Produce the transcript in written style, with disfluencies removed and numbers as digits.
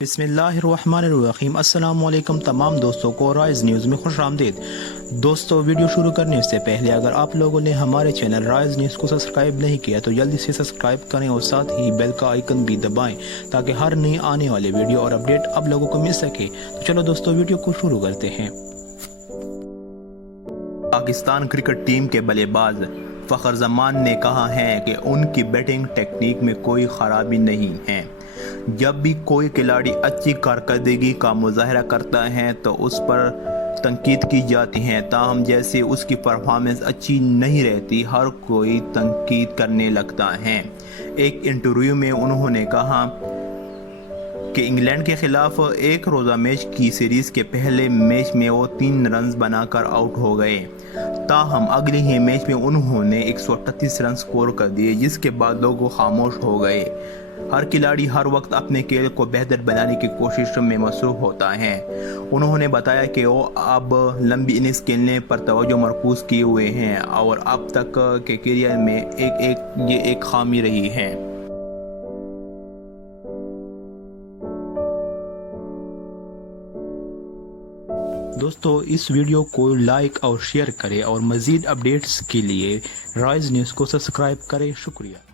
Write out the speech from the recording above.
بسم اللہ الرحمن الرحیم۔ السلام علیکم تمام دوستوں کو رائز نیوز میں خوش آمدید۔ دوستو، ویڈیو شروع کرنے سے پہلے اگر آپ لوگوں نے ہمارے چینل رائز نیوز کو سبسکرائب نہیں کیا تو جلدی سے سبسکرائب کریں اور ساتھ ہی بیل کا آئیکن بھی دبائیں تاکہ ہر نئی آنے والے ویڈیو اور اپڈیٹ آپ لوگوں کو مل سکے۔ تو چلو دوستو، ویڈیو کو شروع کرتے ہیں۔ پاکستان کرکٹ ٹیم کے بلے باز فخر زمان نے کہا ہے کہ ان کی بیٹنگ ٹیکنیک میں کوئی خرابی نہیں ہے۔ جب بھی کوئی کھلاڑی اچھی کارکردگی کا مظاہرہ کرتا ہے تو اس پر تنقید کی جاتی ہے، تاہم جیسے اس کی پرفارمنس اچھی نہیں رہتی ہر کوئی تنقید کرنے لگتا ہے۔ ایک انٹرویو میں انہوں نے کہا کہ انگلینڈ کے خلاف ایک روزہ میچ کی سیریز کے پہلے میچ میں وہ 3 رنز بنا کر آؤٹ ہو گئے، تاہم اگلے ہی میچ میں انہوں نے 138 رن سکور کر دیے، جس کے بعد لوگ خاموش ہو گئے۔ ہر کھلاڑی ہر وقت اپنے کھیل کو بہتر بنانے کی کوشش میں مصروف ہوتا ہے۔ انہوں نے بتایا کہ وہ اب لمبی اننگز کھیلنے پر توجہ مرکوز کیے ہوئے ہیں اور اب تک کے کیریئر میں یہ ایک خامی رہی ہے۔ دوستو، اس ویڈیو کو لائک اور شیئر کریں اور مزید اپڈیٹس کے لیے رائز نیوز کو سبسکرائب کریں۔ شکریہ۔